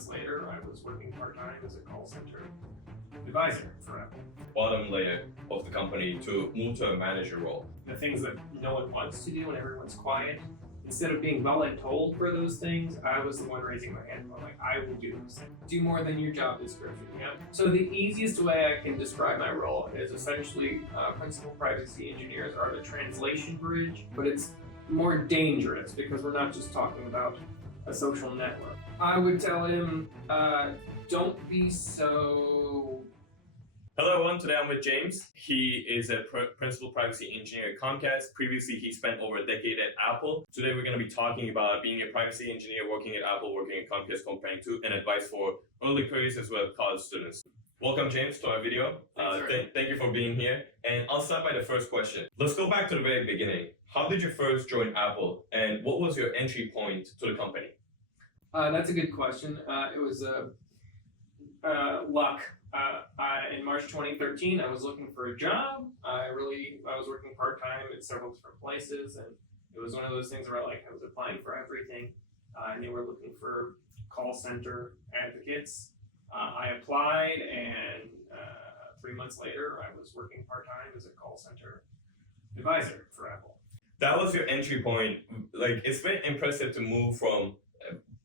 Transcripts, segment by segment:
months later, I was working part-time as a call center advisor for Apple. Bottom layer of the company to move to a manager role. The things that no one wants to do and everyone's quiet, instead of being voluntold for those things, I was the one raising my hand. I'm like, I will do those things. Do more than your job description. Yeah. So the easiest way I can describe my role is essentially principal privacy engineers are the translation bridge, but it's more dangerous because we're not just talking about a social network. I would tell him, don't be so... Hello everyone, today I'm with James. He is a principal privacy engineer at Comcast. Previously, he spent over a decade at Apple. Today we're going to be talking about being a privacy engineer, working at Apple, working at Comcast, comparing to, and advice for early careers as well as college students. Welcome, James, to our video. Thank you for being here. And I'll start by the first question. Let's go back to the very beginning. How did you first join Apple, and what was your entry point to the company? That's a good question. It was luck. In March 2013, I was looking for a job. I was working part-time at several different places, and it was one of those things where I was applying for everything, and they were looking for call center advocates. I applied, and 3 months later, I was working part-time as a call center advisor for Apple. That was your entry point. It's very impressive to move from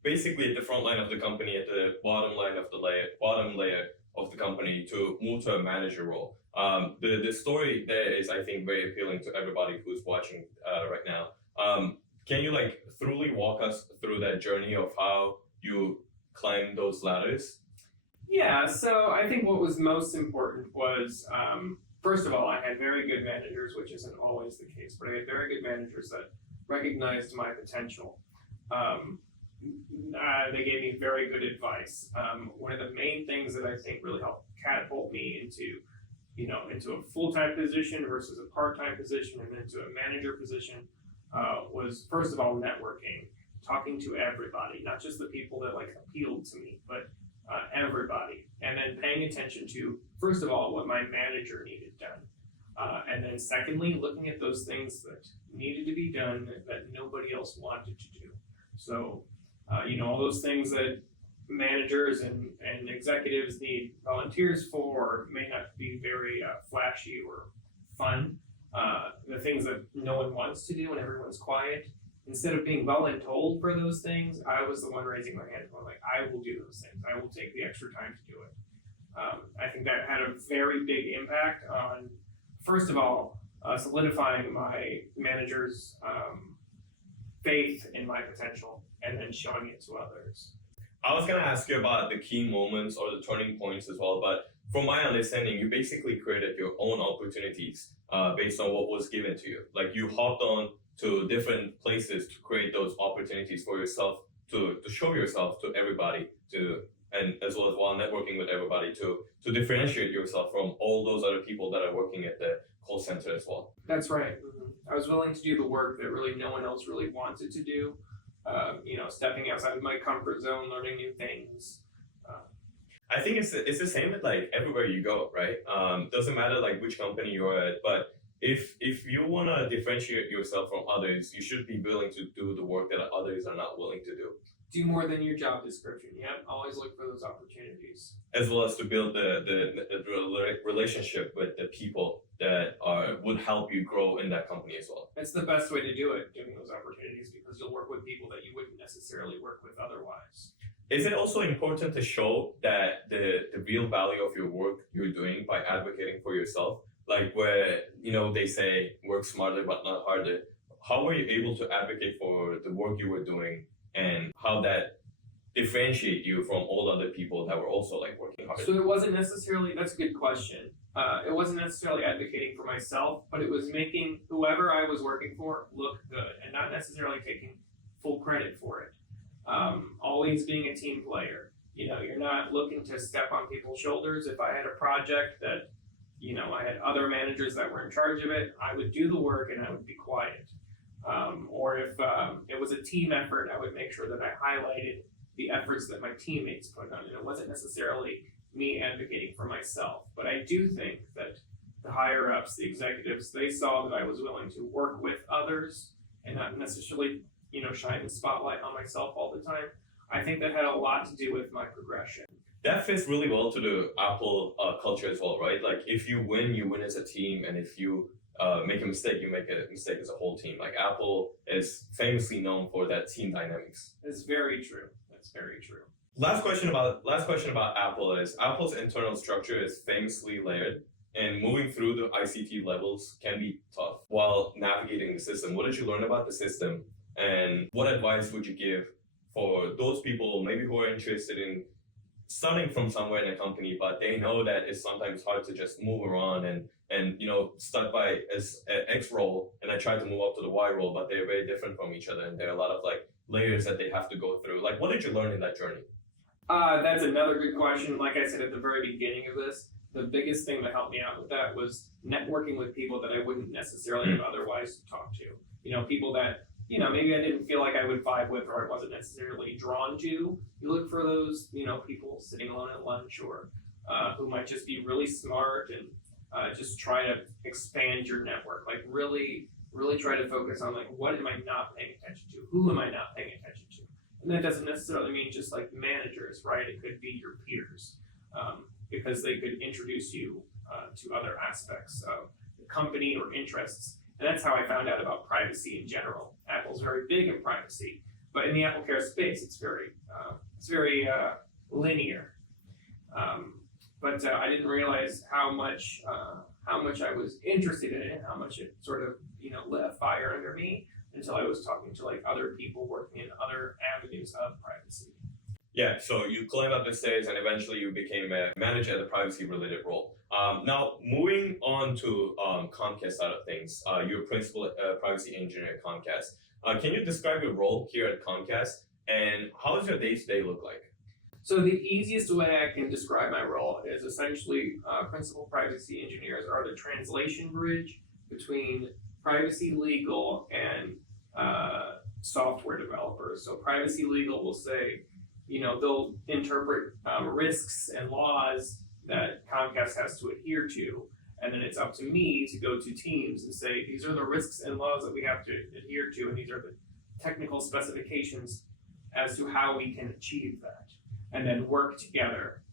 basically at the front line of the company, at the bottom layer of the company, to move to a manager role. The story there is, I think, very appealing to everybody who's watching right now. Can you thoroughly walk us through that journey of how you climbed those ladders? Yeah, so I think what was most important was, first of all, I had very good managers, which isn't always the case, but I had very good managers that recognized my potential. They gave me very good advice. One of the main things that I think really helped catapult me into a full-time position versus a part-time position and into a manager position was, first of all, networking, talking to everybody, not just the people that appealed to me, but everybody, and then paying attention to, first of all, what my manager needed done. And then secondly, looking at those things that needed to be done that nobody else wanted to do. So, all those things that managers and executives need volunteers for may not be very flashy or fun. The things that no one wants to do and everyone's quiet. Instead of being voluntold for those things, I was the one raising my hand. I'm like, I will do those things. I will take the extra time to do it. I think that had a very big impact on, first of all, solidifying my manager's faith in my potential and then showing it to others. I was going to ask you about the key moments or the turning points as well, but from my understanding, you basically created your own opportunities based on what was given to you. You hopped on to different places to create those opportunities for yourself, to show yourself to everybody, and as well as while networking with everybody to differentiate yourself from all those other people that are working at the call center as well. That's right. I was willing to do the work that really no one else really wanted to do. Stepping outside of my comfort zone, learning new things. I think it's the same with everywhere you go, right? Doesn't matter which company you're at, but if you want to differentiate yourself from others, you should be willing to do the work that others are not willing to do. Do more than your job description. Yeah, always look for those opportunities. As well as to build the relationship with the people that would help you grow in that company as well. It's the best way to do it, giving those opportunities, because you'll work with people that you wouldn't necessarily work with otherwise. Is it also important to show that the real value of your work you're doing by advocating for yourself? Where, they say work smarter but not harder. How were you able to advocate for the work you were doing, and how that differentiate you from all other people that were also working hard? So it wasn't necessarily, that's a good question. It wasn't necessarily advocating for myself, but it was making whoever I was working for look good and not necessarily taking full credit for it. Always being a team player. You're not looking to step on people's shoulders. If I had a project that, I had other managers that were in charge of it, I would do the work and I would be quiet. Or if it was a team effort, I would make sure that I highlighted the efforts that my teammates put on. And it wasn't necessarily me advocating for myself. But I do think that the higher ups, the executives, they saw that I was willing to work with others and not necessarily, shine the spotlight on myself all the time. I think that had a lot to do with my progression. That fits really well to the Apple culture as well, right? Like if you win as a team, and if you make a mistake, you make a mistake as a whole team. Like Apple is famously known for that team dynamics. It's very true. That's very true. Last question about Apple is Apple's internal structure is famously layered, and moving through the ICT levels can be tough while navigating the system. What did you learn about the system, and what advice would you give for those people maybe who are interested in starting from somewhere in a company, but they know that it's sometimes hard to just move around and start by as an X role and I try to move up to the Y role, but they're very different from each other, and there are a lot of like layers that they have to go through. Like, what did you learn in that journey? That's another good question. Like I said at the very beginning of this, the biggest thing that helped me out with that was networking with people that I wouldn't necessarily have otherwise talked to. People that, maybe I didn't feel like I would vibe with, or I wasn't necessarily drawn to. You look for those, people sitting alone at lunch, or who might just be really smart, and just try to expand your network. Like really, really try to focus on like, what am I not paying attention to? Who am I not paying attention to? And that doesn't necessarily mean just like managers, right? It could be your peers, because they could introduce you to other aspects of the company or interests. And that's how I found out about privacy in general. Apple's very big in privacy, but in the Apple Care space, it's very linear. But I didn't realize how much I was interested in it, how much it sort of lit a fire under me, until I was talking to like other people working in other avenues of privacy. Yeah, so you climbed up the stairs and eventually you became a manager at a privacy-related role. Now, moving on to Comcast side of things, you're a principal privacy engineer at Comcast. Can you describe your role here at Comcast, and how does your day-to-day look like? So the easiest way I can describe my role is essentially principal privacy engineers are the translation bridge between privacy legal and software developers. So privacy legal will say, they'll interpret risks and laws that Comcast has to adhere to, and then it's up to me to go to teams and say, these are the risks and laws that we have to adhere to, and these are the technical specifications as to how we can achieve that, and then work together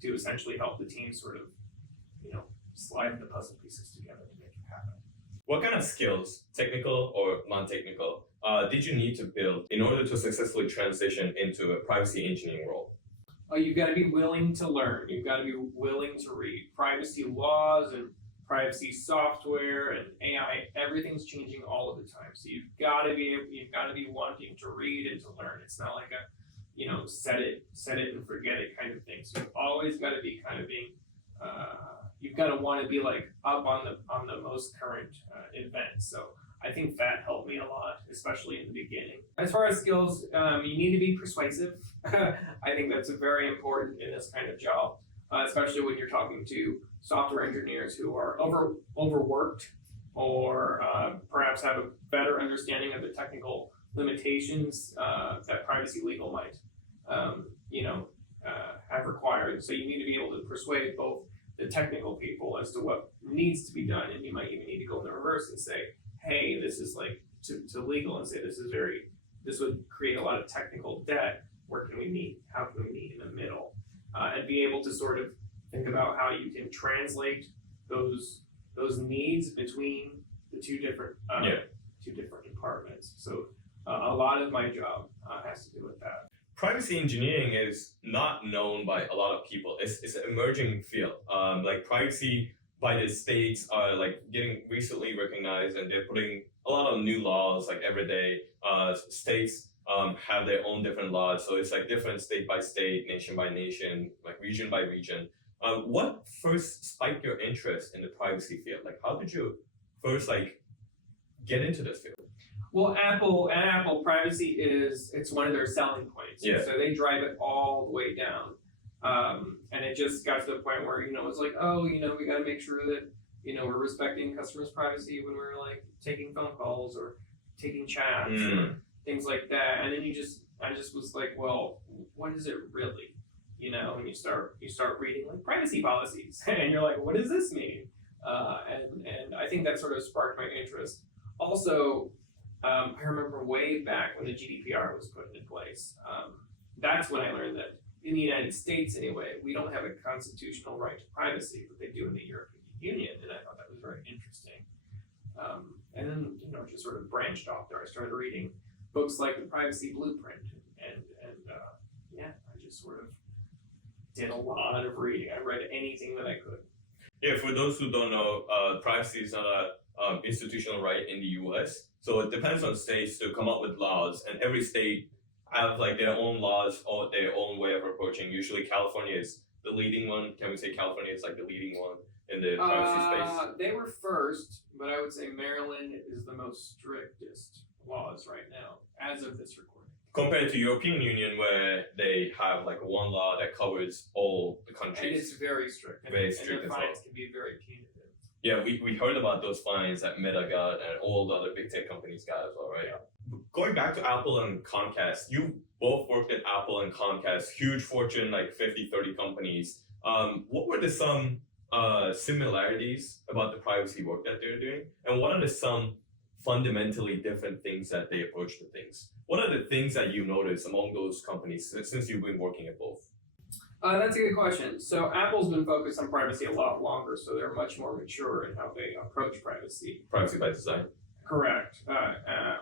to essentially help the team sort of, slide the puzzle pieces together to make it happen. What kind of skills, technical or non-technical, did you need to build in order to successfully transition into a privacy engineering role? You've got to be willing to learn. You've got to be willing to read privacy laws and privacy software and AI. Everything's changing all of the time. So you've got to be wanting to read and to learn. It's not like a set it and forget it kind of thing. So you've always got to be kind of being you've got to want to be like up on the most current events. So I think that helped me a lot, especially in the beginning. As far as skills, you need to be persuasive. I think that's very important in this kind of job, especially when you're talking to software engineers who are overworked, or perhaps have a better understanding of the technical limitations that privacy legal might, have required. So you need to be able to persuade both the technical people as to what needs to be done, and you might even need to go in the reverse and say, hey, this is like to legal, and say this would create a lot of technical debt. Where can we meet? How can we meet in the middle? And be able to sort of think about how you can translate those needs between the two different departments. So a lot of my job has to do with that. Privacy engineering is not known by a lot of people. It's an emerging field. Like privacy by the states are like getting recently recognized, and they're putting a lot of new laws like every day. States have their own different laws, so it's like different state by state, nation by nation, like region by region. What first spiked your interest in the privacy field? Like, how did you first get into this field? Well, Apple privacy it's one of their selling points. Yeah. So they drive it all the way down. And it just got to the point where, it's like, we got to make sure that, we're respecting customers' privacy when we're like taking phone calls or taking chats or things like that. And then I just was like, well, what is it really? And you start reading like privacy policies and you're like, what does this mean? And I think that sort of sparked my interest. Also, I remember way back when the GDPR was put into place, that's when I learned that in the United States anyway, we don't have a constitutional right to privacy, but they do in the European Union, and I thought that was very interesting. And then, just sort of branched off there. I started reading books like The Privacy Blueprint, and I just sort of did a lot of reading. I read anything that I could. Yeah, for those who don't know, privacy is not a institutional right in the U.S. So it depends on states to come up with laws, and every state have like their own laws or their own way of approaching. Usually, California is the leading one. Can we say California is like the leading one in the privacy space? They were first, but I would say Maryland is the most strictest laws right now, as of this recording. Compared to European Union, where they have like one law that covers all the countries. And it's very strict. Very strict and the as fines well. can be very punitive. Yeah, we heard about those fines that Meta got and all the other big tech companies got as well, right? Yeah. Going back to Apple and Comcast, you both worked at Apple and Comcast, huge Fortune, like 50, 30 companies. What were some similarities about the privacy work that they're doing? And what are some fundamentally different things that they approach to things? What are the things that you notice among those companies since you've been working at both? That's a good question. So Apple's been focused on privacy a lot longer, so they're much more mature in how they approach privacy. Privacy by design. Correct.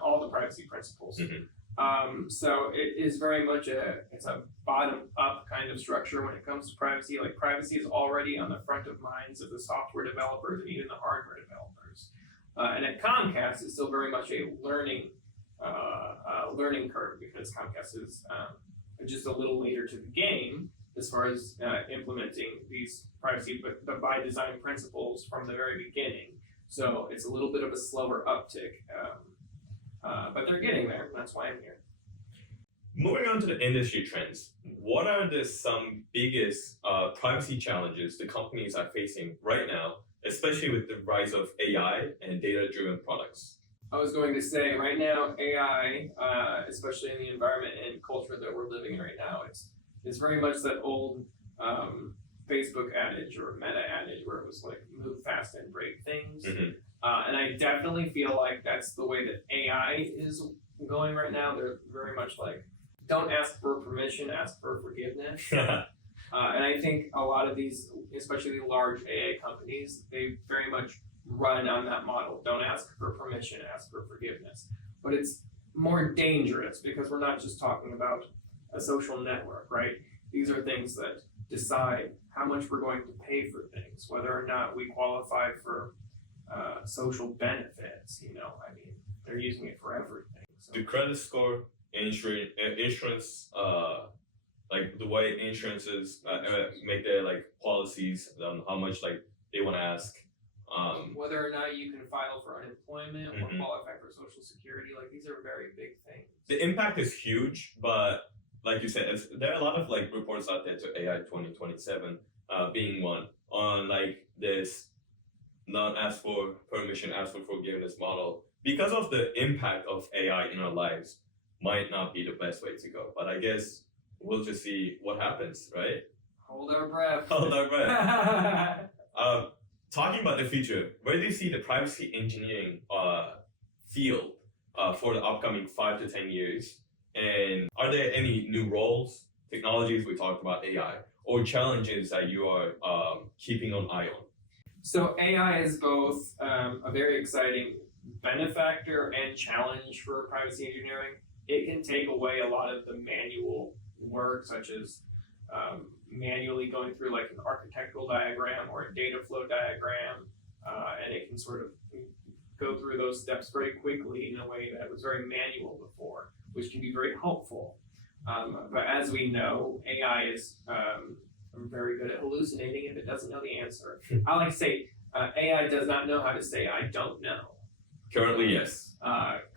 All the privacy principles. Mm-hmm. So it is very much it's a bottom-up kind of structure when it comes to privacy. Like privacy is already on the front of minds of the software developers and even the hardware developers. And at Comcast, it's still very much a learning curve because Comcast is just a little later to the game as far as implementing these privacy but by design principles from the very beginning. So it's a little bit of a slower uptick, but they're getting there. That's why I'm here. Moving on to the industry trends, what are some biggest privacy challenges the companies are facing right now, especially with the rise of AI and data-driven products? I was going to say, right now, AI, especially in the environment and culture that we're living in right now, it's very much that old Facebook adage or Meta adage where it was like move fast and break things. Mm-hmm. And I definitely feel like that's the way that AI is going right now. They're very much like, don't ask for permission, ask for forgiveness. And I think a lot of these, especially the large AI companies, they very much run on that model. Don't ask for permission, ask for forgiveness. But it's more dangerous because we're not just talking about a social network, right? These are things that decide how much we're going to pay for things, whether or not we qualify for social benefits. I mean, they're using it for everything. So. The credit score, insurance, like the way insurances make their like policies on how much like they want to ask. Whether or not you can file for unemployment or Mm-hmm. qualify for Social Security, like these are very big things. The impact is huge, but like you said, there are a lot of like reports out there to AI 2027 being one on like this not ask for permission, ask for forgiveness model because of the impact of AI in our lives might not be the best way to go. But I guess we'll just see what happens, right? Hold our breath. Hold our breath. Talking about the future, where do you see the privacy engineering field for the upcoming 5 to 10 years? And are there any new roles, technologies, we talked about AI, or challenges that you are keeping an eye on? So AI is both a very exciting benefactor and challenge for privacy engineering. It can take away a lot of the manual work, such as manually going through like an architectural diagram or a data flow diagram, and it can sort of go through those steps very quickly in a way that was very manual before, which can be very helpful. But as we know, AI is very good at hallucinating if it doesn't know the answer. I like to say AI does not know how to say I don't know. Currently, yes.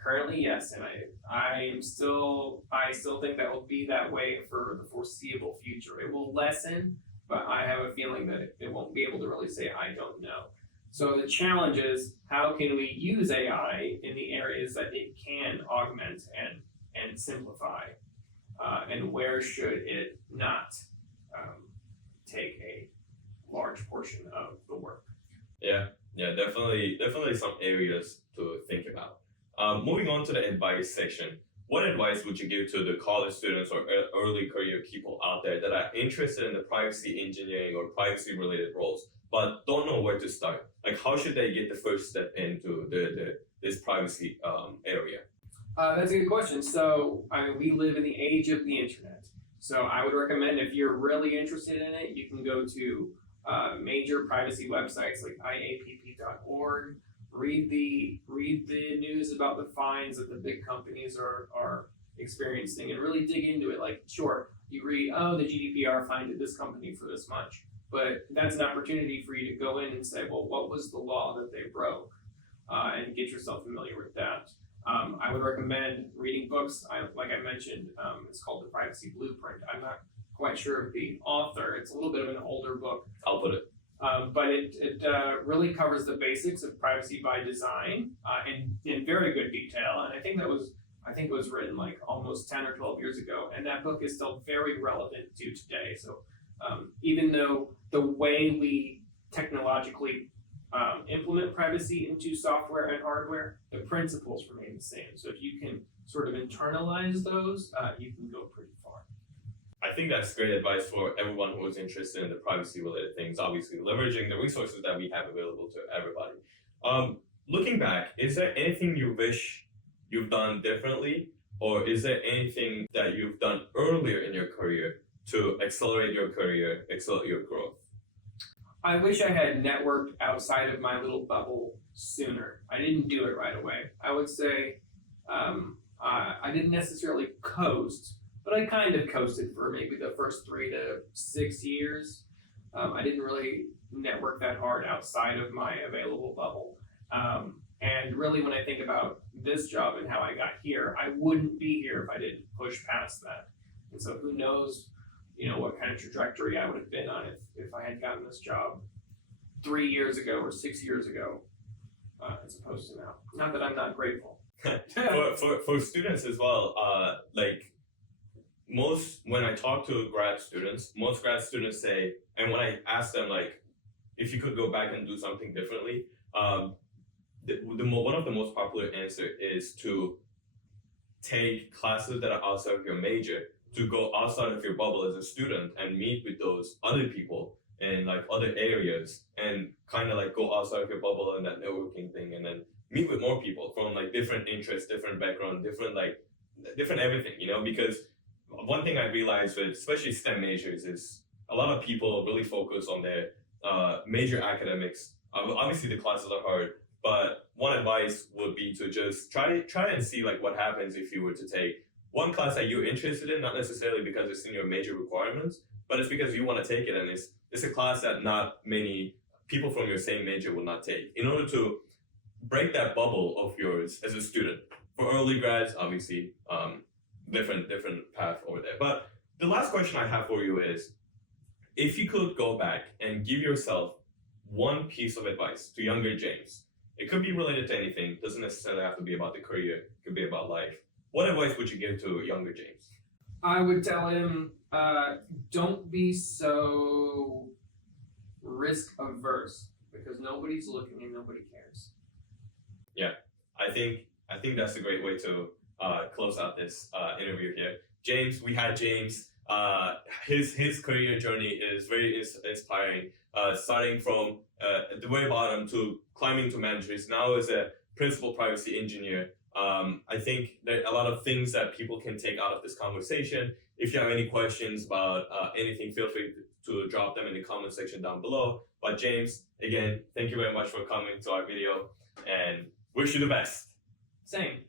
Currently, yes, and I still think that will be that way for the foreseeable future. It will lessen, but I have a feeling that it won't be able to really say I don't know. So the challenge is, how can we use AI in the areas that it can augment and simplify, and where should it not take a large portion of the work? Yeah, definitely some areas to think about. Moving on to the advice section, what advice would you give to the college students or early career people out there that are interested in the privacy engineering or privacy related roles, but don't know where to start? Like, how should they get the first step into this privacy area? That's a good question. So, I mean, we live in the age of the internet. So, I would recommend if you're really interested in it, you can go to major privacy websites like iapp.org. Read the news about the fines that the big companies are experiencing, and really dig into it. Like, sure, you read, oh, the GDPR fined this company for this much, but that's an opportunity for you to go in and say, well, what was the law that they broke, and get yourself familiar with that. I would recommend reading books. Like I mentioned, it's called The Privacy Blueprint. I'm not quite sure of the author. It's a little bit of an older book. I'll put it. But it really covers the basics of privacy by design in very good detail. And I think it was written like almost 10 or 12 years ago. And that book is still very relevant to today. So even though the way we technologically implement privacy into software and hardware, the principles remain the same. So if you can sort of internalize those, you can go pretty far. I think that's great advice for everyone who is interested in the privacy related things, obviously leveraging the resources that we have available to everybody. Looking back, is there anything you wish you've done differently, or is there anything that you've done earlier in your career to accelerate your career, accelerate your growth? I wish I had networked outside of my little bubble sooner. I didn't do it right away. I would say I didn't necessarily coast, but I kind of coasted for maybe the first 3 to 6 years. I didn't really network that hard outside of my available bubble. And really, when I think about this job and how I got here, I wouldn't be here if I didn't push past that. And so who knows, what kind of trajectory I would have been on if I had gotten this job 3 years ago or 6 years ago, as opposed to now. Not that I'm not grateful. for students as well, when I talk to most grad students say, and when I ask them if you could go back and do something differently, one of the most popular answer is to take classes that are outside of your major, to go outside of your bubble as a student and meet with those other people in other areas, and kind of go outside of your bubble and that networking thing, and then meet with more people from different interests, different background, different everything, because one thing I realized with especially STEM majors is a lot of people really focus on their major academics. Obviously the classes are hard, but one advice would be to just try and see what happens if you were to take one class that you're interested in, not necessarily because it's in your major requirements, but it's because you want to take it, and it's a class that not many people from your same major will not take. In order to break that bubble of yours as a student. For early grads, obviously, different path over there. But the last question I have for you is, if you could go back and give yourself one piece of advice to younger James, it could be related to anything, doesn't necessarily have to be about the career, it could be about life. What advice would you give to younger James? I would tell him, don't be so risk averse, because nobody's looking and nobody cares. Yeah, I think that's a great way to close out this interview here. James, we had James. His career journey is very inspiring. Starting from the very bottom to climbing to manager, now as a principal privacy engineer. I think there are a lot of things that people can take out of this conversation. If you have any questions about anything, feel free to drop them in the comment section down below. But James, again, thank you very much for coming to our video, and wish you the best. Same.